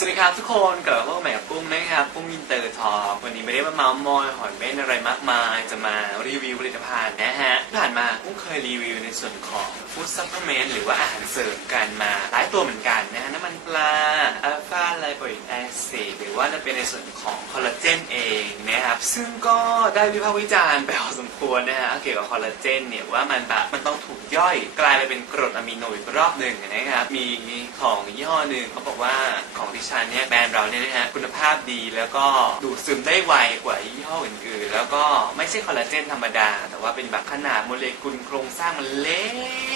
สวัสดีครับทุกคนกลับมาพบใหม่กับกุ้งนะครับกุ้งอินเตอร์ทอวันนี้ไม่ได้มาเมาส์มอยหอยเม่นอะไรมากมาย จะมารีวิวผลิตภัณฑ์นะฮะผ่านมากุ้งเคยรีวิวในส่วนของฟู้ดซัพพลีเมนต์หรือว่าอาหารเสริมกันมาหลายตัวเหมือนกันนะฮะน้ำมันปลาอัลฟาไลโปอิกแอ ซิหรือว่าจะเป็นในส่วนของคอลลาเจนเองนะครับซึ่งก็ได้วิพากษ์วิจารณ์ไปพอสมควรนะฮะเกี่ยวกับคอลลาเจนเนี่ยว่ามันแบบมันต้องถูกย่อยกลายไปเป็นกรดอะมิโนอีกรอบหนึ่งนะครับมีของยี่ห้อหนึ่งเขาบอกว่าของดิฉันเนี่ยแบรนด์เราเนี่ยนะฮะคุณภาพดีแล้วก็ดูดซึมได้ไวกว่ายี่ห้อ แล้วก็ไม่ใช่คอลลาเจนธรรมดา แต่ว่าเป็นแบบขนาดโมเลกุลโครงสร้างมันเล็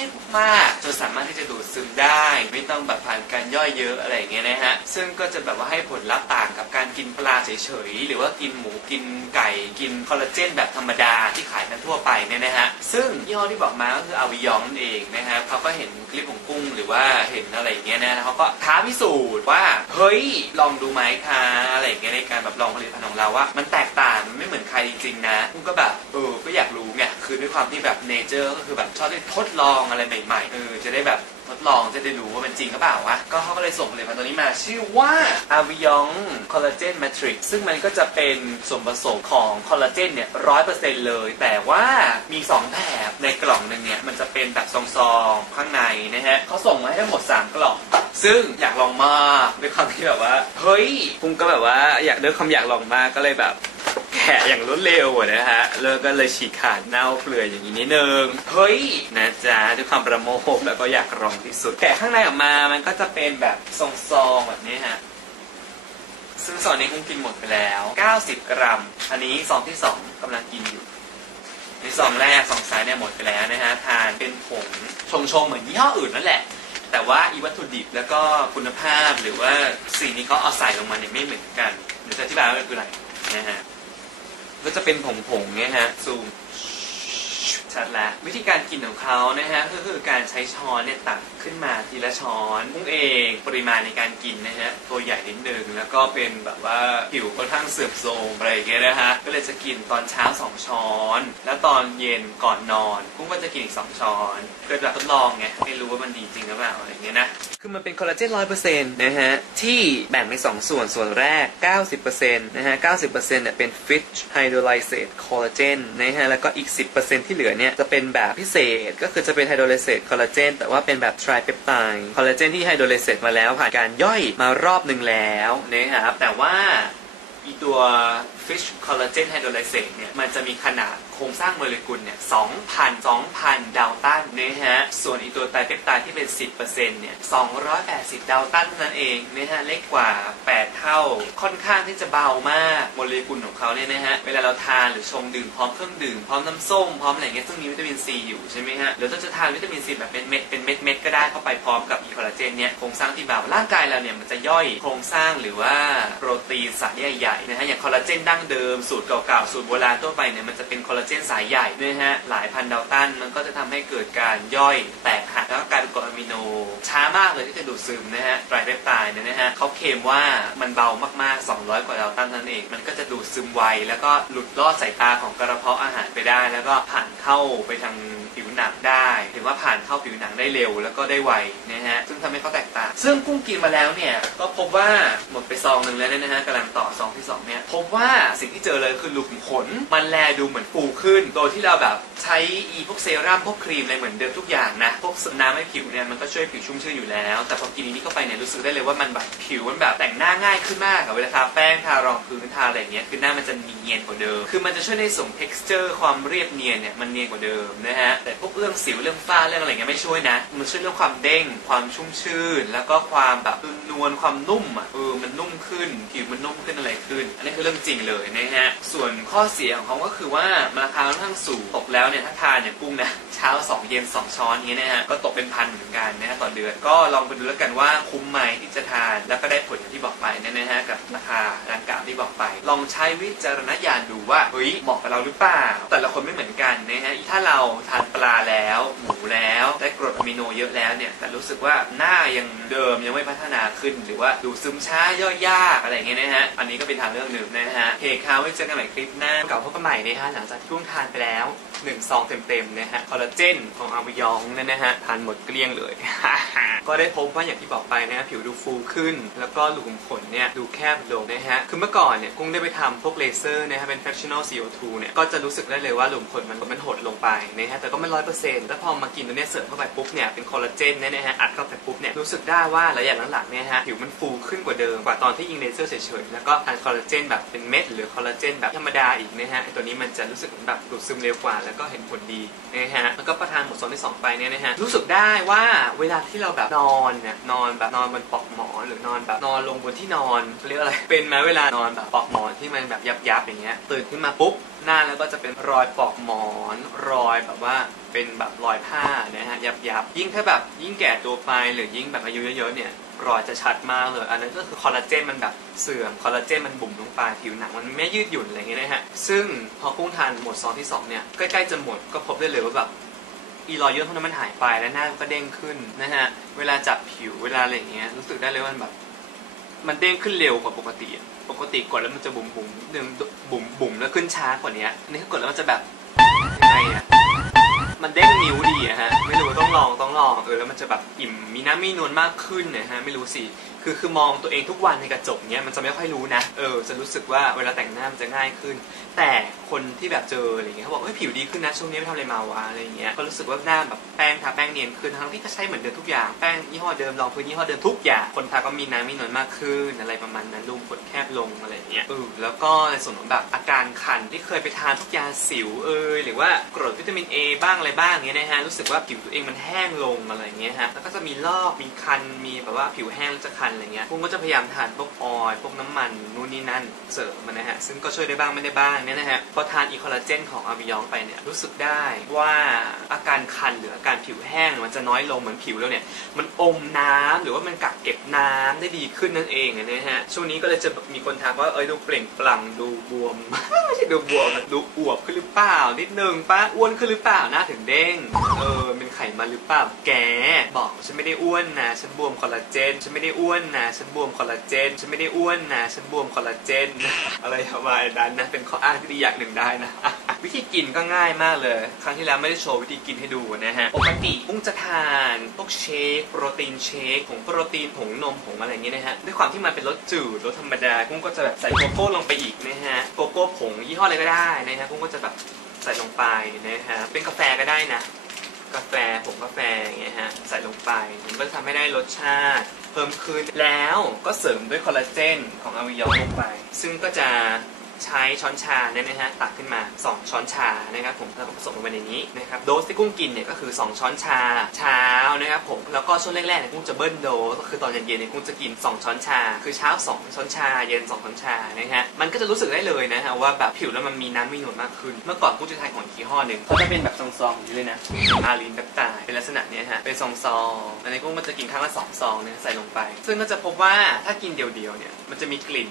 กมากจนสามารถที่จะดูดซึมได้ ไม่ต้องแบบผ่านการย่อยเยอะอะไรอย่างเงี้ยนะฮะซึ่งก็จะแบบว่าให้ผลลัพธ์ต่างกับการกินปลาเฉยๆหรือว่ากินหมูกินไก่กินคอลลาเจนแบบธรรมดาที่ขายกันทั่วไปเนี่ยนะฮะซึ่งยี่ห้อที่บอกมาก็คืออาวิยองนั่นเองนะครับเขาก็เห็นคลิปของกุ้งหรือว่าเห็นอะไรอย่างเงี้ยนะเขาก็ท้าพิสูจน์ว่าเฮ้ยลองดูไหมคะอะไรอย่างเงี้ยในการแบบลองผลิตภัณฑ์ของเราว่า มันแตกต่างมันไม่เหมือนใครจริงๆนะกุ้งก็แบบเออก็อยากรู้ไงคือด้วยความที่แบบเนเจอร์ก็คือแบบชอบได้ทดลองอะไรใหม่ๆเออจะได้แบบทดลองจะได้รู้ว่ามันจริงหรือเปล่าวะก็เขาก็เลยส่งผลิตภัณฑ์ตัวนี้มา ชื่อว่า a v i o n Collagen Matrix ซึ่งมันก็จะเป็นส่วนผสมของคอลลาเจนเนี่ยร้อยเปอร์เซ็นต์เลย แต่ว่ามี 2 แบบในกล่องหนึ่งเนี่ย มันจะเป็นแบบซองๆ ข้างในนะฮะเขาส่งมาให้ทั้งหมด 3 กล่อง ซึ่งอยากลองมากด้วยความที่แบบว่า เฮ้ยปุ้งก็แบบว่าอยากด้วยความอยากลองมากก็เลยแบบ แกะอย่างรวดเร็วอะนะฮะแล้วก็เลยฉีกขาดเน่าเปลือยอย่างนี้นิดนึงเฮ้ยนะจ๊ะด้วยความประโมทแล้วก็อยากลองที่สุด แกะข้างในออกมามันก็จะเป็นแบบซองๆแบบนี้ฮะซึ่งซองนี้คงกินหมดไปแล้ว 90 กรัม อันนี้ซองที่ 2กำลังกินอยู่ในซองแรกซองซ้ายเนี่ยหมดไปแล้วนะฮะ ทานเป็นผงชงชงๆ เหมือนยี่ห้ออื่นนั่นแหละ แต่ว่าอีวัตถุดิบแล้วก็คุณภาพหรือว่าสิ่งที่เขาเอาใส่ลงมาเนี่ยไม่เหมือนกันเดี๋ยวจะอธิบายว่ามันคืออะไรนะฮะ ก็จะเป็นผงๆเนี่ยฮะซูมชัดแล้ววิธีการกินของเขานะฮะก็คือการใช้ช้อนเนี่ยตักขึ้นมาทีละช้อนพุ่งเองปริมาณในการกินนะฮะตัวใหญ่นิดนึงแล้วก็เป็นแบบว่าผิวค่อนข้างเสื่อมโทรมอะไรอย่างเงี้ยนะฮะก็เลยจะกินตอนเช้า 2 ช้อน แล้วตอนเย็นก่อนนอนพุ่งก็จะกินอีก 2 ช้อน เพื่อแบบทดลองไงไม่รู้ว่ามันดีจริงหรือเปล่าอะไรเงี้ยนะ คือมันเป็นคอลลาเจนร้อยเปอร์เซ็นต์นะฮะ ที่แบ่งเป็นสองส่วนส่วนแรก 90%นะฮะ 90%เนี่ยเป็น Fish Hydrolyzed Collagen นะฮะ แล้วก็อีก 10%ที่เหลือเนี่ย จะเป็นแบบพิเศษ ก็คือจะเป็น Hydrolyzed Collagen แต่ว่าเป็นแบบ Tripeptide Collagen ที่ Hydrolyzed มาแล้วผ่านการย่อยมารอบหนึ่งแล้วนะครับแต่ว่า อีตัว Fish Collagen Hydrolyzed เนี่ย มันจะมีขนาดโครงสร้างโมเลกุลเนี่ย2,000 2,000 ดาลตันนะฮะ ส่วนอีตัวไตรเปปไทด์ที่เป็น 10%เนี่ย 280 ดาลตันเท่านั้นเองนะฮะ เล็กกว่า 8 เท่า ค่อนข้างที่จะเบามาก โมเลกุลของเขาเนี่ยนะฮะ เวลาเราทานหรือชงดื่มพร้อมเครื่องดื่ม พร้อมน้ำส้ม พร้อมอะไรเงี้ยซึ่งมีวิตามินซีอยู่ใช่ไหมฮะ หรือถ้าจะทานวิตามินซีแบบเป็นเม็ด เป็นเม็ดเม็ดก็ได้เข้าไปพร้อมกับอีคอลลาเจนเนี่ย โครงสร้างที่เบา ร่างกายเราเนี่ยมันจะย่อยโครงสร้างหรือว่าโปรตีนสายใหญ่นะฮะอย่างคอลลาเจนดั้งเดิมสูตรเก่าๆสูตรโบราณทั่วไปเนี่ยมันจะเป็นคอลลาเจนสายใหญ่นะฮะหลายพันดาลตันมันก็จะทำให้เกิดการย่อยแตกหักแล้วก็กลายเป็นกรดอะมิโน ช้ามากเลยที่จะดูดซึมนะฮะไตรเปปไทด์เนี่ยนะฮะเขาเคลมว่ามันเบามากๆ 200 กว่าดาลตันนั่นเอง มันก็จะดูดซึมไวแล้วก็หลุดลอดสายตาของกระเพาะอาหารไปได้ แล้วก็ผ่านเข้าไปทางผิวหนังได้ถือว่าผ่านเข้าผิวหนังได้เร็วแล้วก็ได้ไวนะฮะซึ่งทำให้เขาแตกต่างซึ่งกุ้งกินมาแล้วเนี่ยก็พบว่าหมดไปซองหนึ่งแล้วเนี่ยนะฮะกำลังต่อซองที่สองเนี่ยพบว่าสิ่งที่เจอเลยคือหลุมขน มันแลดูเหมือนฟูขึ้น โดยที่เราแบบใช้อีพวกเซรั่มพวกครีมอะไรเหมือนเดิมทุกอย่างนะ พวกน้ำให้ผิวเนี่ยมันก็ช่วยผิวชุ่มชื่นอยู่แล้ว แต่พอกินอันนี้เข้าไปเนี่ยรู้สึกได้เลยว่ามันแบบผิวมันแบบแต่งหน้าง่ายขึ้นมากอะเวลาทาแป้งทารองพื้นทาอะไรเงี้ยคือหน้ามันจะเนียนกว่าเดิม คือมันจะช่วยในส่ง texture ความเรียบเนียนเนี่ยมันเนียนกว่าเดิมนะฮะ แต่พวกเรื่องสิวเรื่องฝ้าเรื่องอะไรเงี้ยไม่ช่วยนะ มันช่วยเรื่องความเด้ง ความชุ่มชื่น แล้วก็ความแบบนวลความนุ่มอะเออมันนุ่มขึ้นผิวมันนุ่มขึ้นอะไรขึ้นอันนี้คือเรื่องจริงเลยนะฮะ ส่วนข้อเสียของเขาก็คือว่าราคาค่อนข้างสูงตกแล้วเนี่ยถ้าทานอย่างกุ้งนะเช้า 2 เย็น 2 ช้อนนี้นะฮะก็ตกเป็นพันเหมือนกันนะฮะต่อเดือนก็ลองไปดูแล้วกันว่าคุ้มไหมที่จะทานแล้วก็ได้ผลอย่างที่บอกไปเนี่ยนะฮะกับราคาดังกล่าวที่บอกไป ลองใช้วิจารณญาณดูว่าเฮ้ยเหมาะกับเราหรือเปล่า แต่ละคนไม่เหมือนกันนะฮะถ้าเราทานปลาแล้วหมูแล้ว ได้กรดอะมิโนเยอะแล้วเนี่ยแต่รู้สึกว่าหน้ายังเดิมยังไม่พัฒนาขึ้น หรือว่าดูซึมช้าย่อยยากอะไรเงี้ยนะฮะอันนี้ก็เป็นทางเลือกหนึ่งนะฮะเฮคาไว้เจอกันใหม่คลิปหน้าเก่าพบกันใหม่นะฮะหลังจากที่กุ้งทานไปแล้ว หนึ่งซองเต็มๆนะฮะคอลลาเจนของอาวิยองเนี่ยนะฮะทานหมดเกลี้ยงเลย ก็ได้พบว่าอย่างที่บอกไปนะฮะผิวดูฟูขึ้น แล้วก็หลุมขนเนี่ยดูแคบลงนะฮะคือเมื่อก่อนเนี่ยกุ้งได้ไปทำพวกเลเซอร์นะฮะเป็น fractional CO2 เนี่ยก็จะรู้สึกได้เลยว่าหลุมขนมันมันหดลงไปนะฮะแต่ก็ไม่ร้อยเปอร์เซ็นต์แล้วพอมากินตัวเนี้ยเสริมเข้าไปปุ๊บเนี่ยเป็นคอลลาเจนเนี่ยนะฮะอัดเข้าไปปุ๊บเนี่ยรู้สึกได้ว่าระยะหลังๆเนี่ยฮะผิวมันฟูขึ้นกว่าเดิมกว่าตอนที่ยิงเลเซอร์เฉยๆแล้วก็ทานคอลลาเจนแบบเป็นเม็ดหรือคอลลาเจนแบบธรรมดาอีกนะฮะไอตัวนี้มันจะรู้สึกเหมือนแบบดูดซึมเร็วกว่าแล้วก็เห็นผลดีนะฮะแล้วก็ประทานหมดซนที่สองไปเนี่ยนะฮะรู้สึกได้ว่าเวลาที่เราแบบนอนเนี่ยนอนแบบนอนบนปลอกหมอนหรือนอนแบบนอนลงบนที่นอนเขาเรียกอะไรเป็นไหมเวลานอนแบบปลอกหมอนที่มันแบบยับๆอย่างเงี้ยตื่นขึ้นมาปุ๊บ หน้าแล้วก็จะเป็นรอยปอกหมอนรอยแบบว่าเป็นแบบรอยผ้านะฮะยับๆยิ่งถ้าแบบยิ่งแก่ตัวไปหรือยิ่งแบบอายุเยอะๆเนี่ยรอยจะชัดมากเลย อันนั้นก็คือคอลลาเจนมันแบบเสื่อม คอลลาเจนมันบุ่มลงไป ผิวหนังมันไม่ยืดหยุ่นอะไรเงี้ยนะฮะ ซึ่งพอกุ้งทานหมดซองที่สองเนี่ย ใกล้ๆจะหมดก็พบได้เลยว่าแบบอีรอยย่นพวกนั้นมันหายไปแล้วหน้าก็เด้งขึ้นนะฮะ เวลาจับผิวเวลาอะไรเงี้ยรู้สึกได้เลยว่ามันแบบ มันเด้งขึ้นเร็วกว่าปกติอะปกติกดแล้วมันจะบุ๋มบุ๋มหนึ่งบุ๋มบุ๋มแล้วขึ้นช้ากว่านี้อันนี้ถ้ากดแล้วมันจะแบบยังไงอะมันเด้งนิ้วดีอะฮะ ไม่รู้ต้องลองต้องลองเออแล้วมันจะแบบอิ่มมีน้ำมีนวลมากขึ้นนะฮะไม่รู้สิ คือคือมองตัวเองทุกวันในกระจกเนี้ยมันจะไม่ค่อยรู้นะเออจะรู้สึกว่าเวลาแต่งหน้ามันจะง่ายขึ้น แต่คนที่แบบเจออะไรเงี้ยเขาบอกเฮ้ยผิวดีขึ้นนะช่วงนี้ไม่ทำอะไรมาวะอะไรเงี้ยก็รู้สึกว่าหน้าแบบแป้งทาแป้งเนียนขึ้นทั้งที่ก็ใช้เหมือนเดิมทุกอย่างแป้งยี่ห้อเดิมรองพื้นยี่ห้อเดิมทุกอย่างคนทาก็มีน้ำมีนวลมากขึ้นอะไรประมาณนั้นรูมขนแคบลงอะไรเงี้ยเออแล้วก็ในส่วนของแบบอาการคันที่เคยไปทานทุกยาสิวเอยหรือว่ากรดวิตามิน A บ้างอะไรบ้างเงี้ยนะฮะรู้สึกว่าผิวตัวเองมันแห้งลงอะไรเงี้ยฮะแล้วก็จะมีลอกมีคันมีแบบว่าผิวแห้งแล้วจะคันอะไรเงี้ยพวกก็จะพยายามทานพวกออยล์พวกน้ำมันนู่นนี่นั่นเสริมมันนะฮะซึ่งก็ช่วยได้บ้างไม่ได้บ้างเนี่ยนะฮะพอทานอีคอลลาเจนของอาบิยองไปเนี่ยรู้สึกได้ว่าอาการคันหรืออาการผิวแห้งมันจะน้อยลงเหมือนผิวเราเนี่ยมันอมน้ำหรือว่ามันกักเก็บน้ำได้ดีขึ้นนั่นเองนะฮะช่วงนี้ก็เลยจะมีคนทักว่าเอ้ยดูเปล่งปลั่งดูบวมไม่ใช่ดูบวมดูอวบขึ้นหรือเปล่า นิดนึงป้าอ้วนขึ้นหรือเปล่าหน้าถึงเด้งเออเป็นไขมันหรือเปล่าแกบอกฉันไม่ได้อ้วนนะฉันบวมคอลลาเจนฉันไม่ได้อ้วนนะฉันบวมคอลลาเจนฉันไม่ได้อ้วนนะฉันบวมคอลลาเจนอะไรประมาณนั้นนะเป็นข้ออ้างที่ดีอย่างหนึ่งได้นะวิธีกินก็ง่ายมากเลย ครั้งที่แล้วไม่ได้โชว์วิธีกินให้ดูนะฮะ ปกติกุ้งจะทานพวกเชคโปรตีนเชคผงโปรตีนผงนมผงอะไรอย่างเงี้ยนะฮะ ด้วยความที่มันเป็นรสจืดรสธรรมดา กุ้งก็จะแบบใส่โกโก้ลงไปอีกนะฮะ โกโก้ผงยี่ห้ออะไรก็ได้นะฮะ กุ้งก็จะแบบใส่ลงไปนะฮะ เป็นกาแฟก็ได้นะ กาแฟผงกาแฟอย่างเงี้ยฮะ ใส่ลงไปมันก็จะทำให้ได้รสชาติ เพิ่มขึ้นแล้วก็เสริมด้วยคอลลาเจนของอวัยวะลงไป ซึ่งก็จะ ใช้ช้อนชาเนี่ยนะฮะตักขึ้นมา 2 ช้อนชานะครับผมแล้วก็ผสมลงไปในนี้นะครับโดสที่กุ้งกินเนี่ยก็คือ 2 ช้อนชาเช้านะครับผมแล้วก็ช่วงแรกๆเนี่ยกุ้งจะเบิ้ลโดสก็คือตอนเย็นๆเนี่ยกุ้งจะกิน 2 ช้อนชา คือเช้า 2 ช้อนชา เย็น 2 ช้อนชานะฮะมันก็จะรู้สึกได้เลยนะฮะว่าแบบผิวแล้วมันมีน้ำมีหนวดมากขึ้น เมื่อก่อนกุ้งจะทานของยี่ห้อหนึ่งเขาจะเป็นแบบซองๆอย่างนี้เลยนะอาลีนแบบตายเป็นลักษณะเนี้ยฮะเป็นซองๆอันนี้กุ้งมันจะกินครั้งละสองซองเนี่ยใส่ลงไป ซึ่งก็จะพบว่าถ้ากินเดียวๆเนี่ยมันจะมีกลิ่น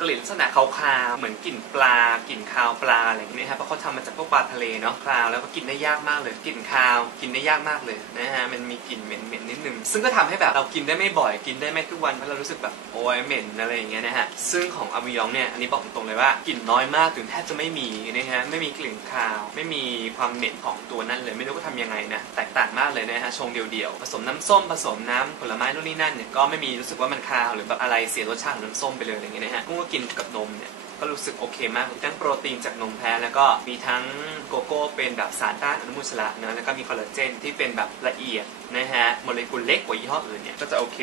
กลิ่นลักษณะคาวๆเหมือนกลิ่นปลากลิ่นคาวปลาอะไรอย่างเงี้ยครับเพราะเขาทำมาจากพวกปลาทะเลเนาะคาวแล้วก็กินได้ยากมากเลยกลิ่นคาวกินได้ยากมากเลยนะฮะมันมีกลิ่นเหม็นๆนิดนึง ซึ่งก็ทำให้แบบเรากินได้ไม่บ่อยกินได้ไม่ทุกวันเพราะเรารู้สึกแบบโอ้ยเหม็นอะไรอย่างเงี้ยนะฮะซึ่งของอาบิยองเนี่ยอันนี้บอกตรงๆเลยว่ากลิ่นน้อยมากถึงแทบจะไม่มีนะฮะไม่มีกลิ่นคาว ไม่มีความเหม็นของตัวนั่นเลยไม่รู้ว่าทำยังไงนะแตกต่างมากเลยนะฮะชงเดียวๆผสมน้ำส้มผสมน้ำผลไม้นู่นนี่นั่นเนี่ยก็ไม่มีรู้สึกว่ามันคาวหรือแบบอะไรเสียรสชาติของน้ำส้มไปเลยอะไรอย่างเงี้ยนะฮะกุ้งก็กินกับนมเนี่ย ก็รู้สึกโอเคมากมีทั้งโปรตีนจากนมแพะแล้วก็มีทั้งโกโก้เป็นแบบสารต้านอนุมูลอิสระนะแล้วก็มีคอลลาเจนที่เป็นแบบละเอียดนะฮะโมเลกุลเล็กกว่ายี่ห้ออื่นเนี่ยก็จะโอเค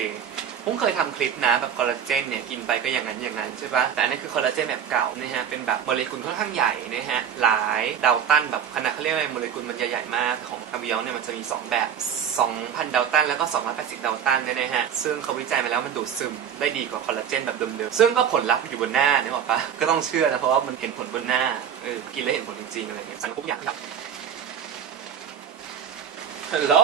ผมเคยทำคลิปนะแบบคอลลาเจนเนี่ยกินไปก็อย่างนั้นอย่างนั้นใช่ปะแต่อันนี้คือคอลลาเจนแบบเก่านะฮะเป็นแบบโมเลกุลค่อนข้างใหญ่นะฮะหลายดาวตันแบบขนาดเขาเรียกว่าโมเลกุลมันใหญ่ๆมากของอาบิยอเนี่ยมันจะมี 2 แบบ 2,000 ดาวตันแล้วก็280 ดาวตันเนี่ยนะฮะซึ่งเขาวิจัยมาแล้วมันดูดซึมได้ดีกว่าคอลลาเจนแบบเดิมๆซึ่งก็ผลลัพธ์อยู่บนหน้าเนี่ยหรอกปะก็ต้องเชื่อนะเพราะว่ามันเห็นผลบนหน้าเออกินแล้วเห็นผลจริงๆอะไรเงี้ยสั่งทุกอย่างครับ ฮัลโหล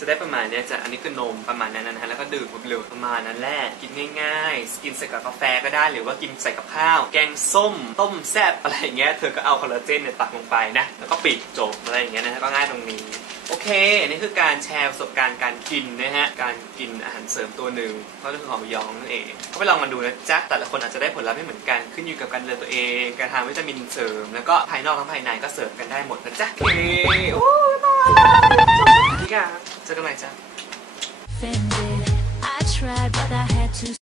จะได้ประมาณเนี้ยจะอันนี้คือนมประมาณนั้นนะฮะแล้วก็ดื่มหมดเลยประมาณนั้นแหละกินง่ายๆ กินใส่กับกาแฟก็ได้หรือว่ากินใส่กับข้าว แกงส้ม ต้มแซ่บอะไรอย่างเงี้ยเธอก็เอาคอลลาเจนเนี่ยตักลงไปนะแล้วก็ปิดจบอะไรอย่างเงี้ยนะฮะก็ง่ายตรงนี้โอเคนนี้คือการแชร์ประสบการณ์การกินนะฮะ การกินอาหารเสริมตัวหนึ่งก็คือของยองนั่นเองก็ไปลองมาดูนะจ๊ะ แต่ละคนอาจจะได้ผลลัพธ์ไม่เหมือนกัน ขึ้นอยู่กับการดูแลตัวเอง การทานวิตามินเสริม แล้วก็ภายนอกทั้งภายในก็เสริมกันได้หมดนะจ๊ะ โอเค โอ้ยบาย จบที่ค่ะเ